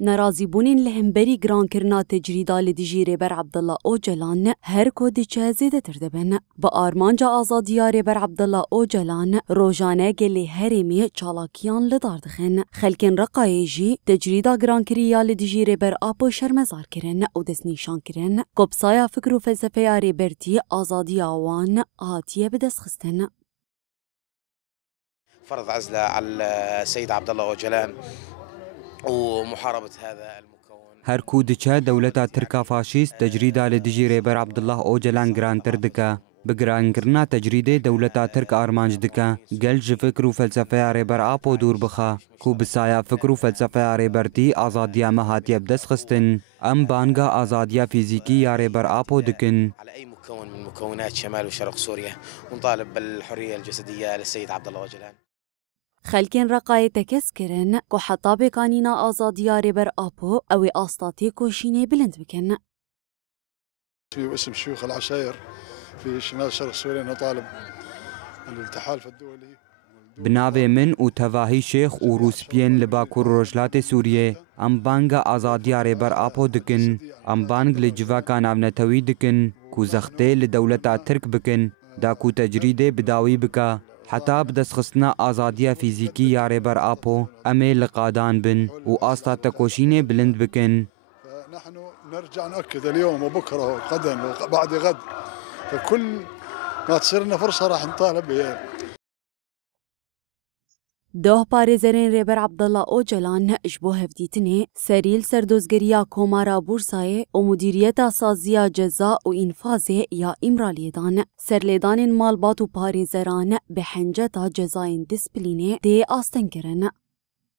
نرازی بونین لهمبری گران کرنا تجریدا لدیجی ریبر عبدالله اوجلان هر کودی چه زیده ترده بن. با آرمانجا آزادیا ریبر عبدالله اوجلان روزانه گلی هرمی چالاکیان لداردخن. خلکن رقایجی تجریدا گران کریا لدیجی ریبر آپو شرمزار کرن او دست نیشان کرن. گبسایا فکر و فلسفه ریبرتی آزادی آوان آتیه بدست خستن. فرض عزله على السيد عبد الله اوجلان ومحاربة هذا المكون. هر کودچه دولتا ترکا فاشیست تجریدا لدیجی ریبر عبدالله اوجلان گرانتر دکه. بگرانکرنا تجریده دولتا ترک آرمانج دکه. گلج فکر و فلسفه ریبر آپو دور بخا. کو بسایا فکر و فلسفه ریبرتی آزادیا مهاتیه بدست خستن. ام بانگا آزادیا فیزیکی یا ریبر آپو دکن. على أي مكون من مكونات شمال وشرق سوريا ونطالب بالحرية الجسدية للسيد عبد الله اوجلان. خلکن رقای تکس کرن که حتی بکانینا آزادیا ریبر آپو او آستاتی کوشینه بلند بکن. باسم شيوخ العشائر في شمال شرق سوريا نطالب التحالف الدولي. بناوی من و تواهی شیخ و روسپین لباکور روجلات سوریه ام بانگا آزادیا ریبر آپو دکن. ام بانگ لجواکا ناونتوی دکن کو زخته لدولتا ترک بکن دا کو تجریده بداوی بکا. حتی بدست خستنا آزادیا فیزیکی یا ریبر آپو امی لقادان بن و آستا تکوشین بلند بکن. نحن نرجع نأكد اليوم وبكره وغدا وبعد غد فكل ما تصير لنا فرصة راح نطالب بها. دوه پارێزەرên ریبر عبدالله اوجلان اجبو هفدیتنê serîl serdozgeriya Komara Bursayê û mudîriyeta saziya ceza û înfazê ya îmraliyê dan. Serlêdanên malbat û parêzeran bi henceta cezayên disîplînê dê astenkirin.